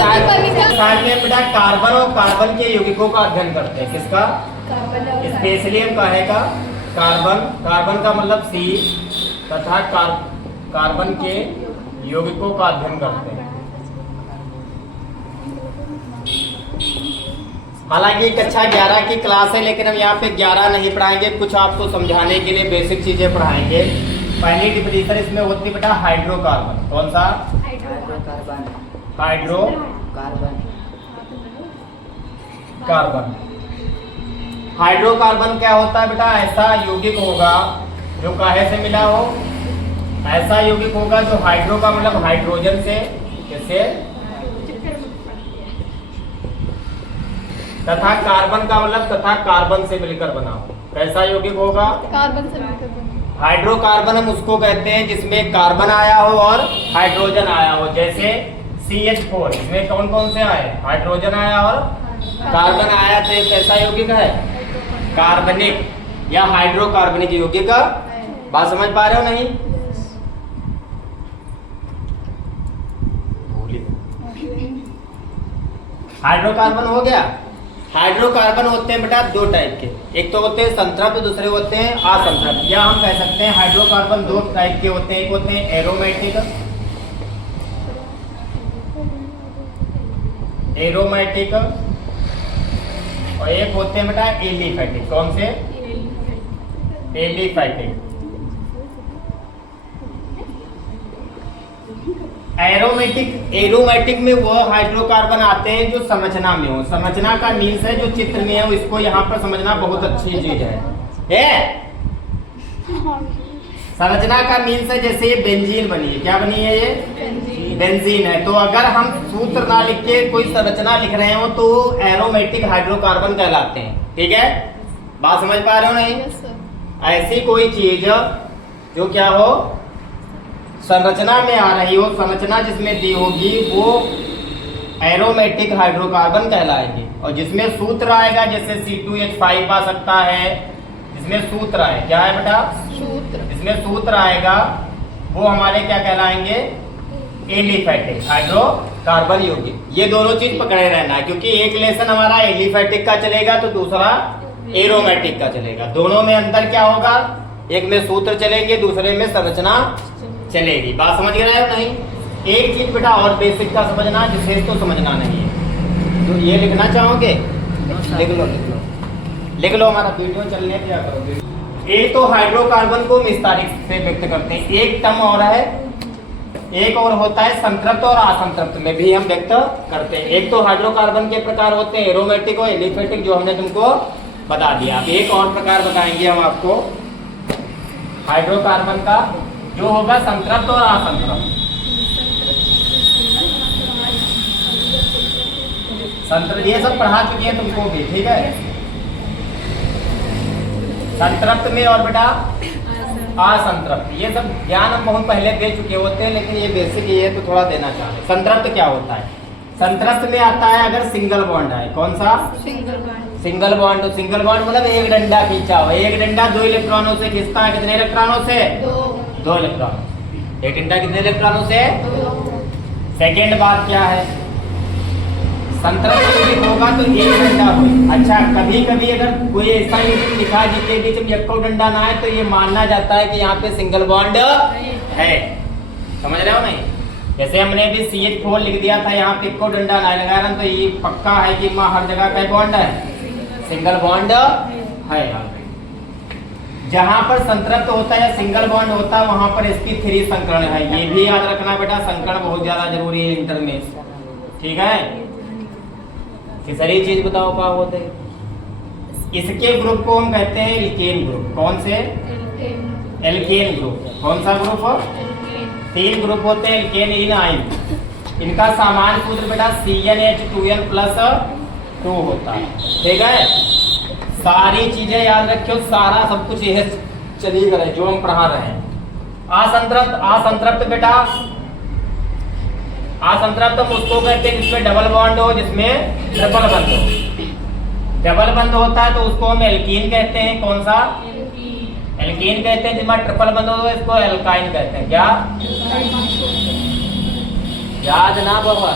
Side में बेटा carbon और कार्बन के यौगिकों का अध्ययन करते हैं। किसका? स्पेशली हम कहे का कार्बन, कार्बन का मतलब सी तथा कार्बन के यौगिकों का अध्ययन करते हैं। हालांकि कक्षा 11 की क्लास है, लेकिन हम यहाँ पे 11 नहीं पढ़ाएंगे, कुछ आपको समझाने के लिए बेसिक चीजें पढ़ाएंगे। पहली डिफिनेशन इसमें होती है बेटा हाइड्रोकार्बन। कौन सा? हाइड्रोकार्बन। हाइड्रोकार्बन क्या होता है बेटा? ऐसा यौगिक होगा जो काहे से मिला हो, ऐसा यौगिक होगा जो हाइड्रो का मतलब हाइड्रोजन से, जैसे तथा कार्बन का मतलब तथा कार्बन से मिलकर बना हो। कैसा यौगिक होगा? कार्बन से मिलकर बना। हाइड्रोकार्बन हम उसको कहते हैं जिसमें कार्बन आया हो और हाइड्रोजन आया हो। जैसे CH4, इसमें कौन कौन से आए? हाइड्रोजन आया और कार्बन आया, तो ये कैसा यौगिक है? कार्बनिक या हाइड्रोकार्बनिक यौगिक। बात समझ पा रहे हो नहीं? हाइड्रोकार्बन हो गया। हाइड्रोकार्बन होते हैं बेटा दो टाइप के, एक तो होते हैं संतृप्त, दूसरे होते हैं असंतृप्त। या हम कह सकते हैं हाइड्रोकार्बन दो टाइप के होते हैं, एक होते हैं एरोमेटिक, एरोमेटिक, और एक होते हैं बेटा एलिफैटिक। कौन से? एलिफैटिक। एरोमेटिक में वो हाइड्रोकार्बन आते हैं जो संरचना में हो। संरचना का मीन्स है जो चित्र में है, इसको यहाँ पर समझना बहुत अच्छी चीज है। संरचना का मीन्स है जैसे ये बेंजीन बनी है। क्या बनी है? ये बेंजीन है। तो अगर हम सूत्र ना लिख के कोई संरचना लिख रहे हो तो एरोमेटिक हाइड्रोकार्बन कहलाते हैं। ठीक है, बात समझ पा रहे हो नहीं? ऐसी कोई चीज जो क्या हो, संरचना में आ रही हो, संरचना जिसमें दी होगी वो एरोमेटिक हाइड्रोकार्बन कहलाएगी। और जिसमें सूत्र आएगा जैसे C2H5 आ सकता है, जिसमें सूत्र आए, क्या है बेटा? सूत्र। जिसमें सूत्र आएगा वो हमारे क्या कहलाएंगे? एलिफैटिक हाइड्रोकार्बन यौगिक। ये दोनों चीज पकड़े रहना है, क्योंकि एक लेसन हमारा एलिफैटिक का चलेगा तो दूसरा एरोमेटिक का चलेगा। दोनों में अंतर क्या होगा? एक में सूत्र चलेंगे, दूसरे में संरचना चलेगी। बात समझ रहे हो नहीं? एक चीज बेटा और बेसिक का समझना, विशेष तो समझना नहीं है। तो ये लिखना चाहोगे? लिख लो हमारा वीडियो चलने क्या करोगे। एक तो हाइड्रोकार्बन को हम इस तारीख से व्यक्त करते हैं। एक टर्म और है, एक और होता है संतृप्त और असंतृप्त में भी हम व्यक्त करते हैं। एक तो हाइड्रोकार्बन के प्रकार होते हैं एरोमेटिक और एलिफैटिक, जो हमने तुमको बता दिया। एक और प्रकार बताएंगे हम आपको हाइड्रोकार्बन का, जो होगा संतृप्त और असंतृप्त। संतृप्त ये सब पढ़ा चुके हैं तुमको भी, ठीक है। संतृप्त में और बेटा असंतृप्त, ये सब ज्ञान हम बहुत पहले दे चुके होते हैं, लेकिन ये बेसिक ये है तो थोड़ा देना चाहते हैं। संतृप्त क्या होता है? संतृप्त में आता है अगर सिंगल बॉन्ड है। कौन सा? Single bond. तो सिंगल बॉन्ड मतलब एक डंडा खींचा हो। एक डंडा 2 इलेक्ट्रॉनों से खींचता है। कितने इलेक्ट्रॉनों से? 2 इलेक्ट्रॉन। एक डंडा कितने इलेक्ट्रॉनों से? 2। सेकेंड बात क्या है? संतृप्त यौगिक होगा तो एक डंडा हो। अच्छा, कभी कभी अगर कोई ऐसा यौगिक लिखा जिसके बीच में एक डंडा ना है तो ये मानना जाता है कि यहाँ पे सिंगल बॉन्ड है। समझ रहे हो नहीं? जैसे हमने भी CH4 लिख दिया था, यहाँ पे एक डंडा ना लगा रहा, तो ये पक्का है कि हर जगह का बॉन्ड है, सिंगल बॉन्ड है। यहाँ पे जहाँ पर संतृप्त होता है या सिंगल बॉन्ड होता है वहां पर sp3 संकरण है। ये भी याद रखना बेटा, संकरण बहुत ज्यादा जरूरी है इंटर में। ठीक है, तीसरी चीज बताओ क्या होते हैं? इसके ग्रुप को हम कहते हैं एल्केन ग्रुप। कौन से? Alkene group. कौन सा ग्रुप? 3 ग्रुप होते हैं एल्केन इन आइन। इनका सामान्य सूत्र बेटा CnH2n+2 होता है। ठीक है, सारी चीजें याद रखियो, सारा सब कुछ यह चलिए करें जो हम पढ़ा रहे हैं। असंतृप्त बेटा, असंतृप्त हम उसको कहते हैं जिसमें डबल बॉन्ड हो, जिसमें ट्रिपल बंद हो। डबल बंद होता है तो उसको हम एल्कीन कहते हैं। कौन सा? एल्कीन कहते हैं। जिसमें ट्रिपल बंद हो इसको एल्काइन कहते हैं। क्या याद ना बाबा?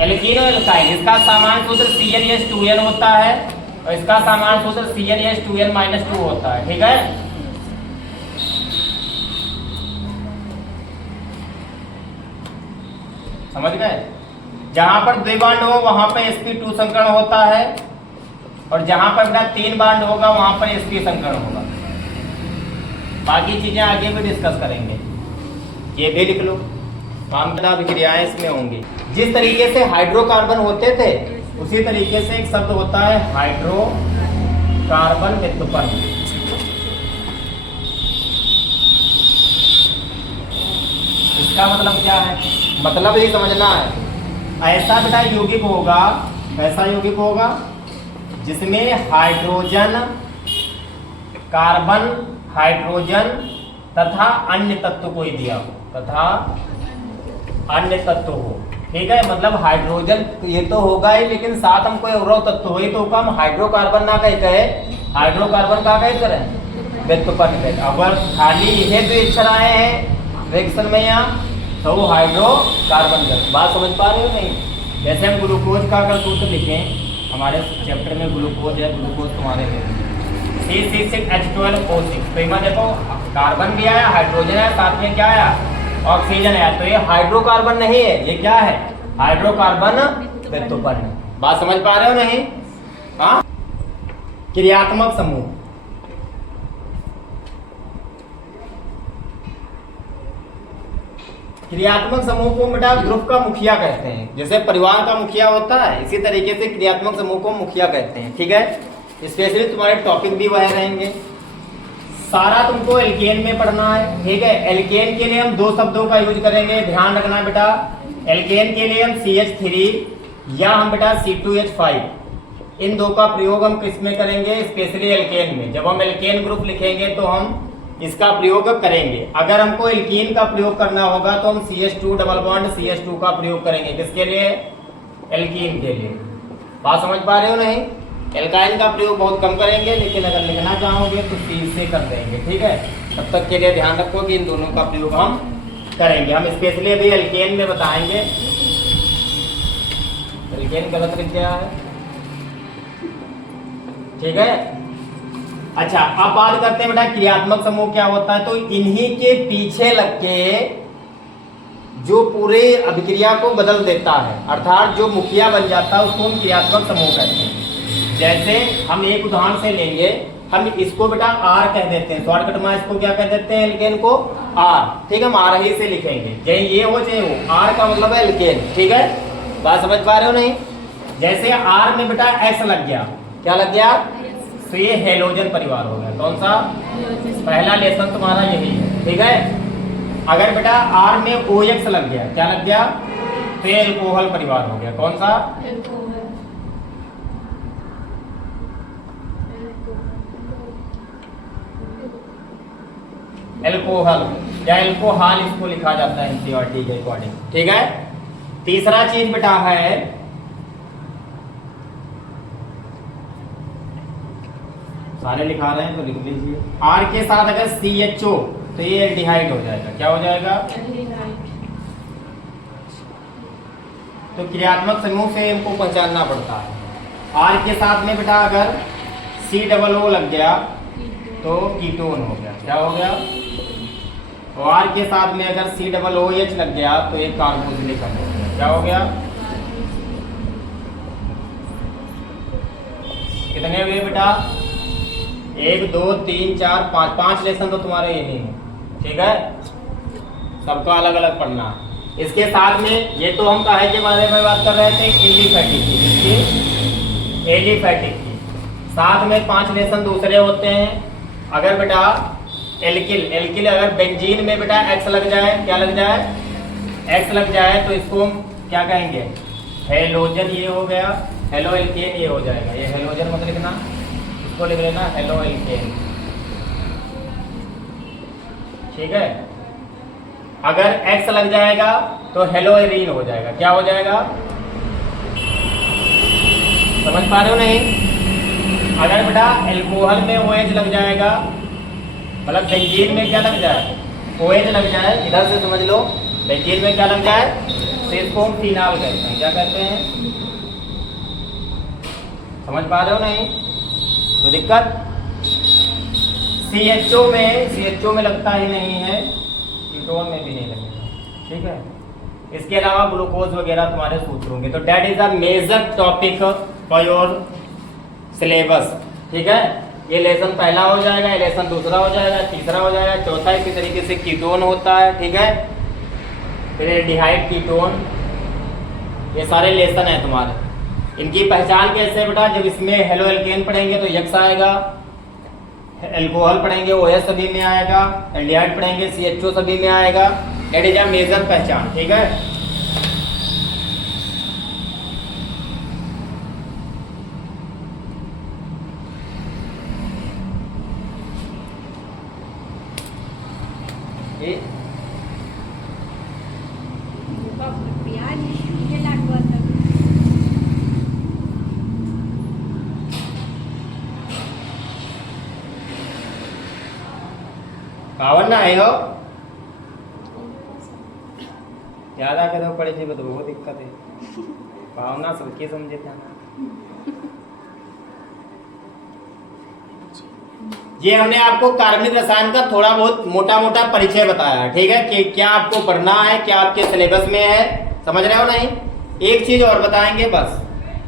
एल्कीन और एल्काइन, इसका सामान्य सूत्र CnH2n होता है और इसका सामान्य सूत्र CnH2n-2 होता है। ठीक है, समझ गए? जहां पर 2 बांड हो वहां पर sp2 संकरण होता है और जहां पर बेटा 3 बांड होगा वहां पर sp संकरण होगा। बाकी चीजें आगे भी डिस्कस करेंगे, ये भी लिख लो। कामदा अभिक्रियाएं इसमें होंगी। जिस तरीके से हाइड्रोकार्बन होते थे उसी तरीके से एक शब्द होता है हाइड्रोकार्बन व्युत्पन्न। इसका मतलब क्या है? मतलब ही समझना है। ऐसा बेटा यौगिक होगा, ऐसा यौगिक होगा जिसमें हाइड्रोजन, कार्बन, हाइड्रोजन तथा अन्य तत्व कोई दिया हो, तथा अन्य तत्व हो। ठीक है, मतलब हाइड्रोजन ये तो होगा ही, लेकिन साथ हम कोई और तत्व हो तो हम हाइड्रोकार्बन ना कहे, हाइड्रोकार्बन का कहे करें व्युत्पन्न कहे। अगर खाली ये दो अक्षर आए हैं रिएक्शन में यहाँ तो वो हाइड्रोकार्बन का। बात समझ पा रहे हो नहीं? जैसे हम ग्लूकोज का अगर सूत्र लिखें, हमारे चैप्टर में ग्लूकोज है, ग्लूकोज तुम्हारे में C6H12O6, तो इमा देखो कार्बन भी आया, हाइड्रोजन है, साथ में क्या आया? ऑक्सीजन है। तो ये हाइड्रोकार्बन नहीं है, ये क्या है? हाइड्रोकार्बन व्युत्पन्न। बात समझ पा रहे हो नहीं? हाँ, क्रियात्मक समूह। क्रियात्मक समूह को बेटा ग्रुप का मुखिया कहते हैं। जैसे परिवार का मुखिया होता है, इसी तरीके से क्रियात्मक समूह को मुखिया कहते हैं। ठीक है, स्पेशली तुम्हारे टॉपिक भी वह रहेंगे। सारा तुमको एल्केन में पढ़ना है। ठीक है, एल्केन के लिए हम 2 शब्दों का यूज करेंगे, ध्यान रखना बेटा। एल्केन के लिए हम CH3 या हम बेटा C2H5, इन 2 का प्रयोग हम किस में करेंगे? स्पेशली एल्केन में। जब हम एल्केन ग्रुप लिखेंगे तो हम इसका प्रयोग करेंगे। अगर हमको एल्कीन का प्रयोग करना होगा तो हम CH2 डबल बॉन्ड CH2 का प्रयोग करेंगे। किसके लिए? एल्कीन के लिए। बात समझ पा रहे हो नहीं? एल्काइन का प्रयोग बहुत कम करेंगे, लेकिन अगर लिखना चाहोगे तो C से कर देंगे। ठीक है, तब तक के लिए ध्यान रखो कि इन दोनों का प्रयोग हम करेंगे। हम स्पेशली अभी एल्केन में बताएंगे। एल्केन गलत लिख गया है। ठीक है, अच्छा अब बात करते हैं बेटा क्रियात्मक समूह क्या होता है। तो इन्हीं के पीछे लग के जो पूरे अभिक्रिया को बदल देता है, अर्थात जो मुखिया बन जाता है, उसको हम क्रियात्मक समूह कहते हैं। जैसे हम एक उदाहरण से लेंगे, हम इसको बेटा R कह देते हैं, शॉर्टकट में इसको क्या कह देते हैं? एल्केन को R। ठीक है, हम R ही से लिखेंगे, चाहे ये हो चाहे वो। R का मतलब है एल्केन। ठीक है, बात समझ पा रहे हो नहीं? जैसे R में बेटा X लग गया, क्या लग गया? तो ये हेलोजन परिवार हो गया। कौन सा? पहला लेसन तुम्हारा यही है। ठीक है, अगर बेटा R में OX लग गया, क्या लग गया? तो ये एल्कोहल परिवार हो गया। कौन सा? एल्कोहल या एल्कोहल इसको लिखा जाता है NCERT के अकॉर्डिंग। ठीक है, तीसरा चीज बेटा है सारे लिखा रहे हैं तो लिख लीजिए। R के साथ अगर CHO तो ये एल्डिहाइड हो जाएगा। क्या हो जाएगा? तो क्रियात्मक समूह से हमको पहचानना पड़ता है। R के साथ में बेटा अगर COO लग गया तो कीटोन हो गया। क्या हो गया? और R के साथ में अगर COOH लग गया तो एक कार्बोक्सिलिक अम्ल हो गया। क्या हो गया? कितने हुए बेटा? 1 2 3 4 5 5 लेसन तो तुम्हारे यही है। ठीक है, सबका अलग अलग पढ़ना। इसके साथ में ये तो हम काहे के बारे में बात कर रहे थे? एलिफैटिक की। एलिफैटिक की साथ में 5 लेसन दूसरे होते हैं। अगर बेटा एल्किल अगर बेंजीन में बेटा X लग जाए, क्या लग जाए? X लग जाए तो इसको हम क्या कहेंगे? हेलोजन। ये हो गया हेलो एल्केन, ये हो जाएगा। ये हेलोजन मत लिखना, इसको लिख लेना हेलो एल्केन। ठीक है, अगर X लग जाएगा तो हेलो एरीन हो जाएगा। क्या हो जाएगा? समझ पा रहे हो नहीं? अगर बेटा एल्कोहल में OH लग जाएगा, मतलब बेंजीन में क्या लग जाए? OH लग जाए, इधर से समझ लो। बेंजीन में क्या लग जाए? तो इसको हम फिनाल कहते हैं। क्या कहते हैं? समझ पा रहे हो नहीं? तो दिक्कत CHO में लगता ही नहीं है, कीटोन में भी नहीं लगेगा। ठीक है, इसके अलावा ग्लूकोज वगैरह तुम्हारे सूत्र होंगे। तो that is a major topic for your syllabus. ठीक है, ये लेसन पहला हो जाएगा, ये लेसन दूसरा हो जाएगा, तीसरा हो जाएगा, चौथा इसी तरीके से कीटोन होता है। ठीक है, फिर एल्डिहाइड कीटोन, ये सारे लेसन है तुम्हारे। इनकी पहचान कैसे बेटा? जब इसमें हेलो एल्केन पढ़ेंगे तो यक्स आएगा, एल्कोहल पढ़ेंगे OH सभी में आएगा, एल्डिहाइड पढ़ेंगे CHO सभी में आएगा। दैट इज अ मेजर पहचान। ठीक है, पावन ना है हो याद आके तो पड़े थे, तो बहुत दिक्कत है। भावना सबके समझे थे। ये हमने आपको कार्बनिक रसायन का थोड़ा बहुत मोटा मोटा परिचय बताया है। ठीक है, कि क्या आपको पढ़ना है, क्या आपके सिलेबस में है, समझ रहे हो नहीं? एक चीज और बताएंगे बस,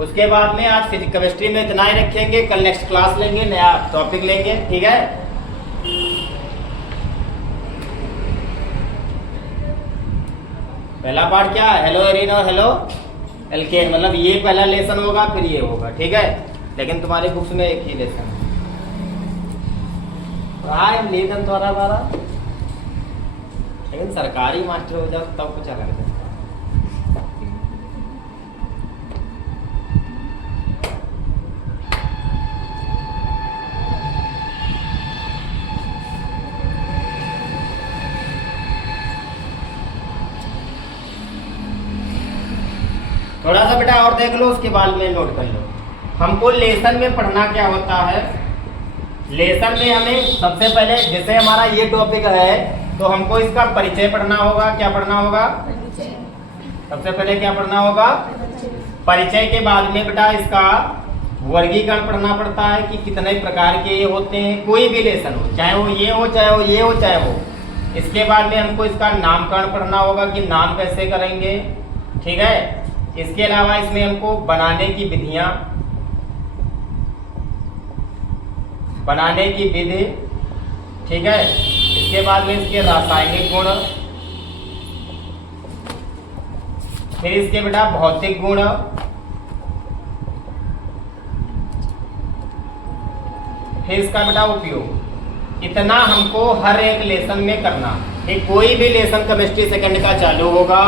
उसके बाद में आज फिजिक्स केमिस्ट्री में इतना ही रखेंगे। कल नेक्स्ट क्लास लेंगे, नया टॉपिक लेंगे। ठीक है, पहला पार्ट क्या है? हेलो एरिन और हेलो एल्केन, मतलब ये पहला लेसन होगा, फिर ये होगा। ठीक है, लेकिन तुम्हारे बुक्स में एक ही लेसन है। लेकिन थोड़ा बारा, लेकिन सरकारी मास्टर हो जाओ तब कुछ अलग है। थोड़ा सा बेटा और देख लो, उसके बाद में नोट कर लो। हमको लेसन में पढ़ना क्या होता है? लेसन में हमें सबसे पहले, जैसे हमारा ये टॉपिक है तो हमको इसका परिचय पढ़ना होगा। क्या पढ़ना होगा? सबसे पहले क्या पढ़ना होगा? परिचय के बाद में बेटा इसका वर्गीकरण पढ़ना पड़ता है कि कितने प्रकार के ये होते हैं। कोई भी लेसन हो, चाहे वो ये हो, चाहे वो ये हो, चाहे वो। इसके बाद में हमको इसका नामकरण पढ़ना होगा कि नाम कैसे करेंगे। ठीक है, इसके अलावा इसमें हमको बनाने की विधियां, बनाने की विधि। ठीक है, इसके बाद में इसके रासायनिक गुण, फिर इसके बेटा भौतिक गुण, फिर इसका बेटा उपयोग। इतना हमको हर एक लेसन में करना। ठीक, कोई भी लेसन केमिस्ट्री सेकंड का चालू होगा,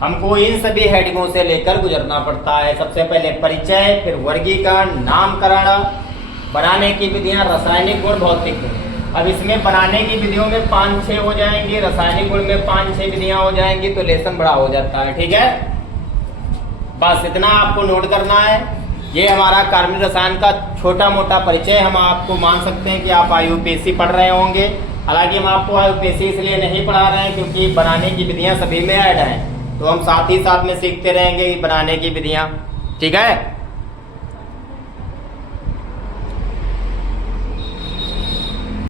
हमको इन सभी हेडिंगों से लेकर गुजरना पड़ता है। सबसे पहले परिचय, फिर वर्गीकरण, नामकरण, बनाने की विधियां, रासायनिक गुण, भौतिक गुण। अब इसमें बनाने की विधियों में 5-6 हो जाएंगी, रासायनिक गुण में 5-6 विधियां हो जाएंगी, तो लेसन बड़ा हो जाता है। ठीक है, बस इतना आपको नोट करना है। ये हमारा कार्बनिक रसायन का छोटा मोटा परिचय। हम आपको मान सकते हैं कि आप IUPAC पढ़ रहे होंगे। हालांकि हम आपको IUPAC इसलिए नहीं पढ़ा रहे हैं क्योंकि बनाने की विधियां सभी में ऐड हैं, तो हम साथ ही साथ में सीखते रहेंगे बनाने की विधियां। ठीक है।